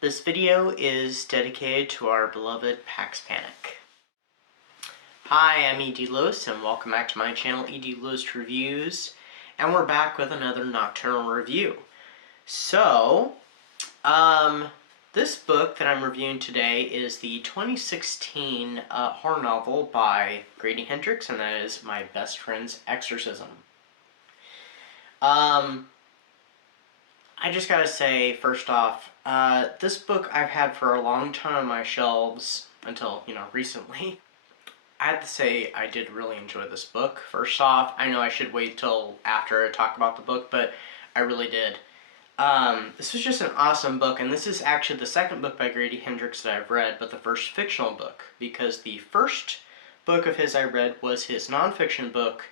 This video is dedicated to our beloved Pax Panic. Hi, I'm E.D. Lewis, and welcome back to my channel, E.D. Lewis Reviews, and we're back with another nocturnal review. So, this book that I'm reviewing today is the 2016 horror novel by Grady Hendrix, and that is My Best Friend's Exorcism. I just gotta say, first off, this book I've had for a long time on my shelves until, recently. I have to say I did really enjoy this book. First off, I know I should wait till after I talk about the book, but I really did. This was just an awesome book, and this is actually the second book by Grady Hendrix that I've read, but the first fictional book, because the first book of his I read was his nonfiction book,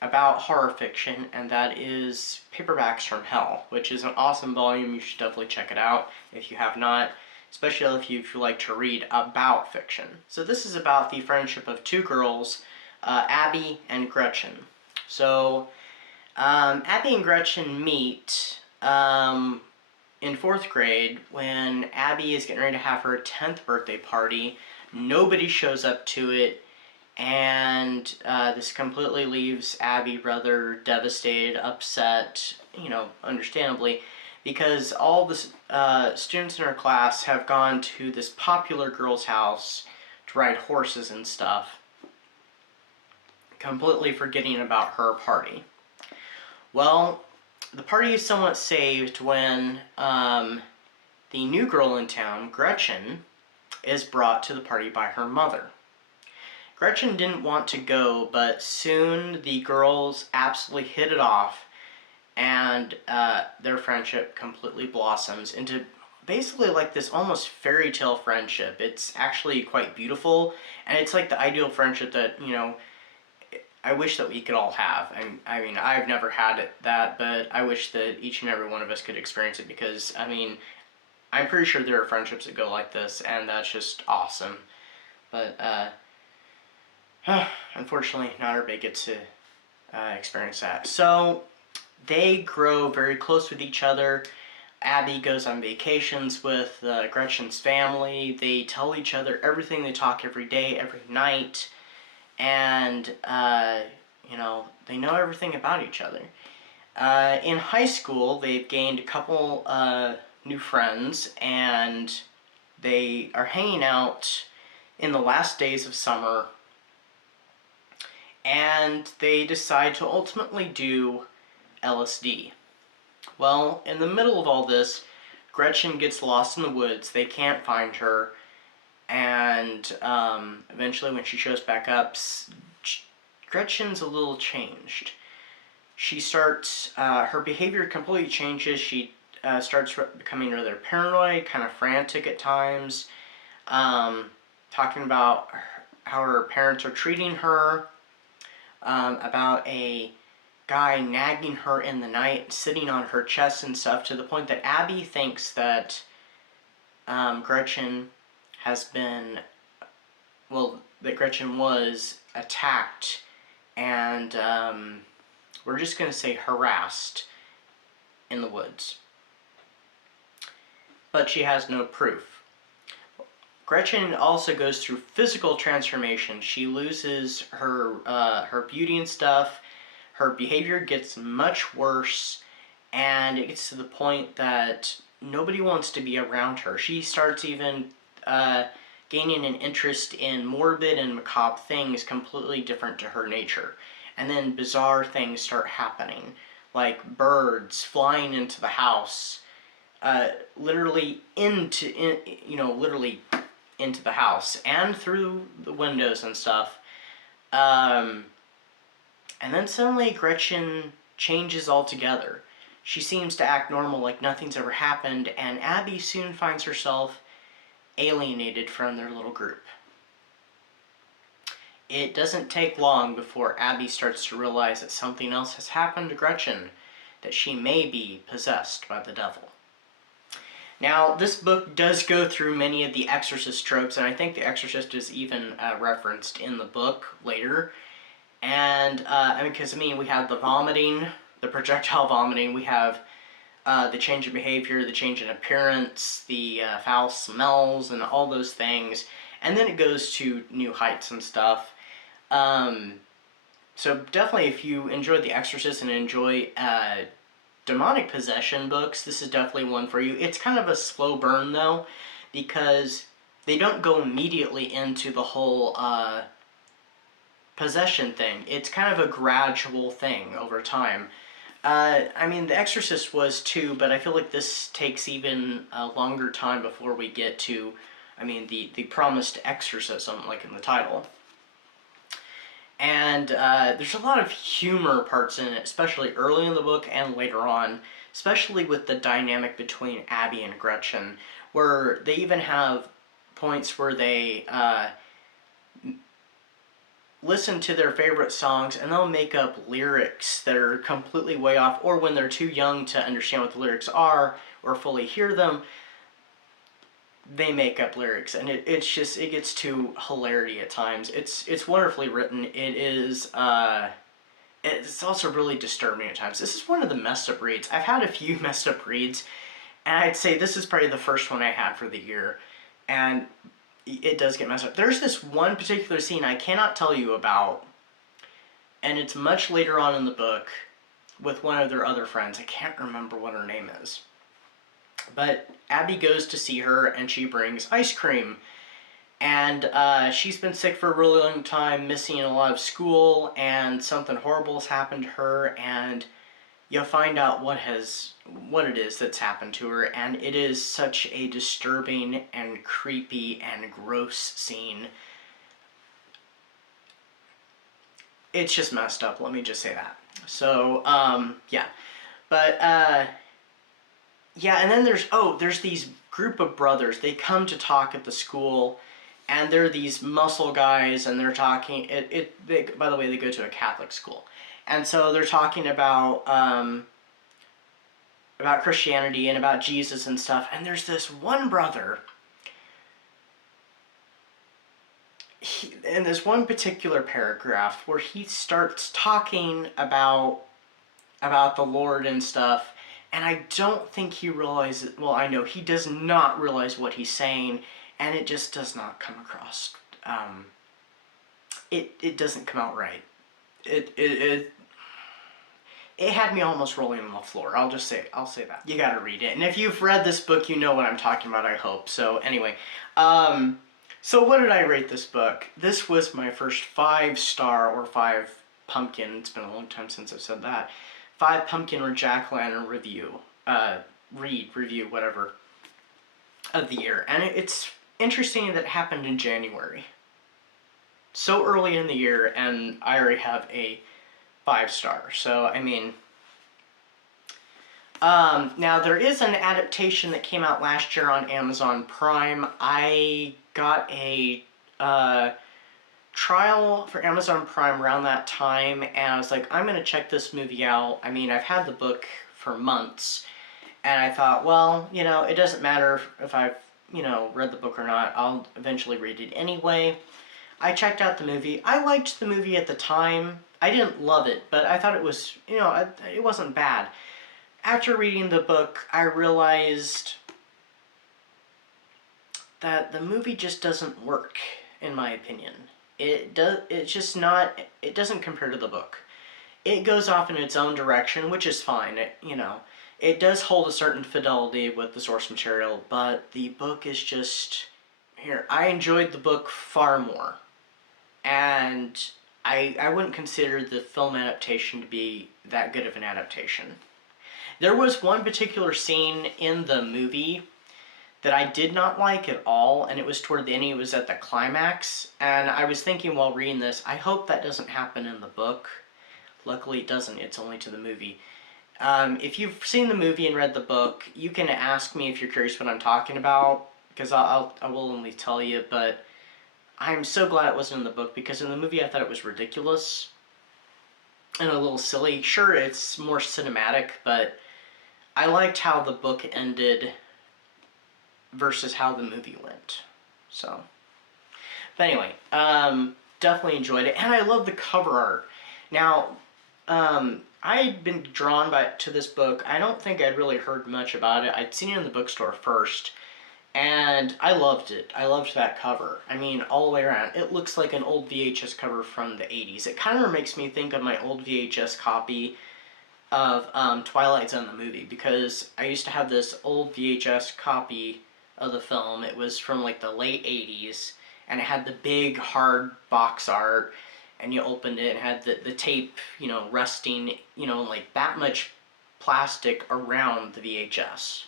about horror fiction, and that is Paperbacks from Hell, which is an awesome volume. You should definitely check it out if you have not, especially if you like to read about fiction. So this is about the friendship of two girls, Abby and Gretchen. So Abby and Gretchen meet in 4th grade when Abby is getting ready to have her 10th birthday party. Nobody shows up to it, and this completely leaves Abby rather devastated, upset, understandably, because all the students in her class have gone to this popular girl's house to ride horses and stuff, completely forgetting about her party. Well, the party is somewhat saved when the new girl in town, Gretchen, is brought to the party by her mother. Gretchen didn't want to go, but soon the girls absolutely hit it off, and their friendship completely blossoms into basically like this almost fairy tale friendship. It's actually quite beautiful, and it's like the ideal friendship that, I wish that we could all have. I mean, I've never had that, but I wish that each and every one of us could experience it, because, I'm pretty sure there are friendships that go like this, and that's just awesome. But, unfortunately, not everybody gets to experience that. So, they grow very close with each other. Abby goes on vacations with Gretchen's family. They tell each other everything. They talk every day, every night. And, they know everything about each other. In high school, they've gained a couple new friends, and they are hanging out in the last days of summer, and they decide to ultimately do LSD. Well, in the middle of all this, Gretchen gets lost in the woods. They can't find her, and eventually when she shows back up, Gretchen's a little changed. She starts, her behavior completely changes. She starts becoming rather paranoid, kind of frantic at times, talking about how her parents are treating her, about a guy nagging her in the night, sitting on her chest and stuff, to the point that Abby thinks that Gretchen has been, that Gretchen was attacked and, we're just going to say harassed in the woods. But she has no proof. Gretchen also goes through physical transformation. She loses her her beauty and stuff. Her behavior gets much worse, and it gets to the point that nobody wants to be around her. She starts even gaining an interest in morbid and macabre things completely different to her nature. And then bizarre things start happening, like birds flying into the house, literally into the house and through the windows and stuff. And then suddenly Gretchen changes altogether. She seems to act normal, like nothing's ever happened, and Abby soon finds herself alienated from their little group. It doesn't take long before Abby starts to realize that something else has happened to Gretchen, that she may be possessed by the devil. Now, this book does go through many of the Exorcist tropes, and I think the Exorcist is even referenced in the book later. And, because we have the vomiting, the projectile vomiting, we have the change in behavior, the change in appearance, the foul smells, and all those things. And then it goes to new heights and stuff. So definitely, if you enjoy The Exorcist and enjoy demonic possession books, this is definitely one for you. It's kind of a slow burn, though, because they don't go immediately into the whole possession thing. It's kind of a gradual thing over time. I mean, The Exorcist was too, but I feel like this takes even a longer time before we get to, I mean, the promised exorcism, like in the title. And there's a lot of humor parts in it, especially early in the book and later on, especially with the dynamic between Abby and Gretchen, where they even have points where they listen to their favorite songs and they'll make up lyrics that are completely way off, or when they're too young to understand what the lyrics are or fully hear them, they make up lyrics, and it gets to hilarity at times. It's wonderfully written. It's also really disturbing at times. This is one of the messed up reads. I've had a few messed up reads, and I'd say this is probably the first one I had for the year, and it does get messed up. There's this one particular scene I cannot tell you about, and it's much later on in the book with one of their other friends. I can't remember what her name is. But Abby goes to see her, and she brings ice cream. And she's been sick for a really long time, missing a lot of school, and something horrible has happened to her, and you'll find out what it is that's happened to her, and it is such a disturbing and creepy and gross scene. It's just messed up, let me just say that. So, yeah. But, yeah, and then there's these group of brothers. They come to talk at the school, and they're these muscle guys, and they're talking. By the way, they go to a Catholic school, and so they're talking about Christianity and about Jesus and stuff. And there's this one brother. In this one particular paragraph where he starts talking about the Lord and stuff. And I don't think he realizes, well, I know he does not realize what he's saying, and it just does not come across. It doesn't come out right. It had me almost rolling on the floor. I'll say that. You gotta read it. And if you've read this book, you know what I'm talking about, I hope. So anyway, so what did I rate this book? This was my first 5-star or 5 pumpkin. It's been a long time since I've said that. 5 pumpkin or jack-o'-lantern review, review, whatever, of the year. And it's interesting that it happened in January. So early in the year, and I already have a 5-star. So, I mean, now there is an adaptation that came out last year on Amazon Prime. I got a, trial for Amazon Prime around that time, and I was like, I'm gonna check this movie out. I mean, I've had the book for months, and I thought, well, you know, it doesn't matter if I've, you know, read the book or not. I'll eventually read it anyway. I checked out the movie. I liked the movie at the time. I didn't love it, but I thought it was, you know, it wasn't bad. After reading the book, I realized that the movie just doesn't work, in my opinion. It doesn't compare to the book. It goes off in its own direction, which is fine. It does hold a certain fidelity with the source material, but the book is just, I enjoyed the book far more. And I wouldn't consider the film adaptation to be that good of an adaptation. There was one particular scene in the movie that I did not like at all, and it was toward the end. It was at the climax, and I was thinking while reading this, I hope that doesn't happen in the book. Luckily it doesn't, it's only to the movie. If you've seen the movie and read the book, you can ask me if you're curious what I'm talking about, because I will only tell you, but I'm so glad it wasn't in the book, because in the movie I thought it was ridiculous and a little silly. Sure, it's more cinematic, but I liked how the book ended versus how the movie went. So, but anyway, definitely enjoyed it, and I love the cover art. Now, I'd been drawn to this book. I don't think I'd really heard much about it. I'd seen it in the bookstore first, and I loved it. I loved that cover. I mean, all the way around. It looks like an old VHS cover from the 80s. It kind of makes me think of my old VHS copy of Twilight Zone the movie, because I used to have this old VHS copy of the film. It was from like the late 80s, and it had the big hard box art, and you opened it and had the tape, resting, like that much plastic around the VHS.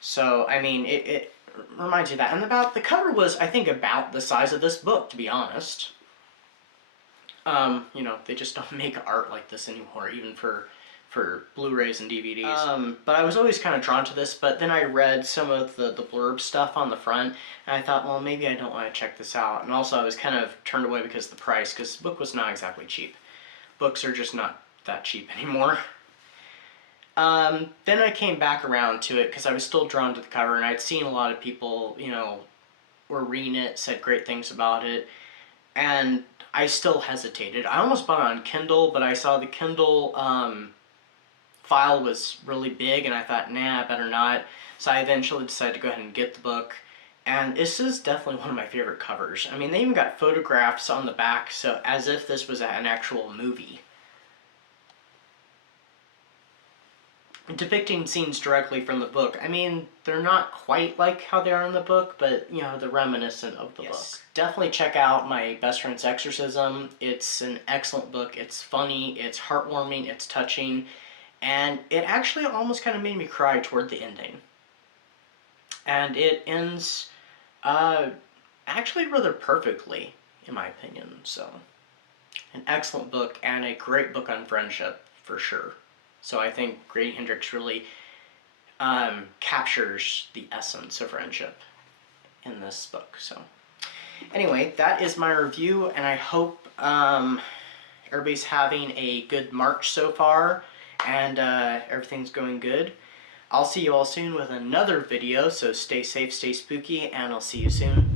So, I mean, it reminds you of that. And the cover was, I think, about the size of this book, to be honest. They just don't make art like this anymore, even for Blu-rays and DVDs. But I was always kind of drawn to this, but then I read some of the blurb stuff on the front, and I thought, well, maybe I don't want to check this out. And also I was kind of turned away because of the price, because the book was not exactly cheap. Books are just not that cheap anymore. Then I came back around to it because I was still drawn to the cover, and I'd seen a lot of people, were reading it, said great things about it, and I still hesitated. I almost bought it on Kindle, but I saw the Kindle file was really big, and I thought, nah, better not. So I eventually decided to go ahead and get the book, and this is definitely one of my favorite covers. I mean, they even got photographs on the back, so as if this was an actual movie, depicting scenes directly from the book. I mean, they're not quite like how they are in the book, but, they're reminiscent of the book. Definitely check out my best friend's Exorcism. It's an excellent book. It's funny, it's heartwarming, it's touching, and it actually almost kind of made me cry toward the ending. And it ends actually rather perfectly, in my opinion. So, an excellent book, and a great book on friendship, for sure. So I think Grady Hendrix really captures the essence of friendship in this book. So anyway, that is my review, and I hope everybody's having a good March so far, and everything's going good. I'll see you all soon with another video, so stay safe, stay spooky, and I'll see you soon.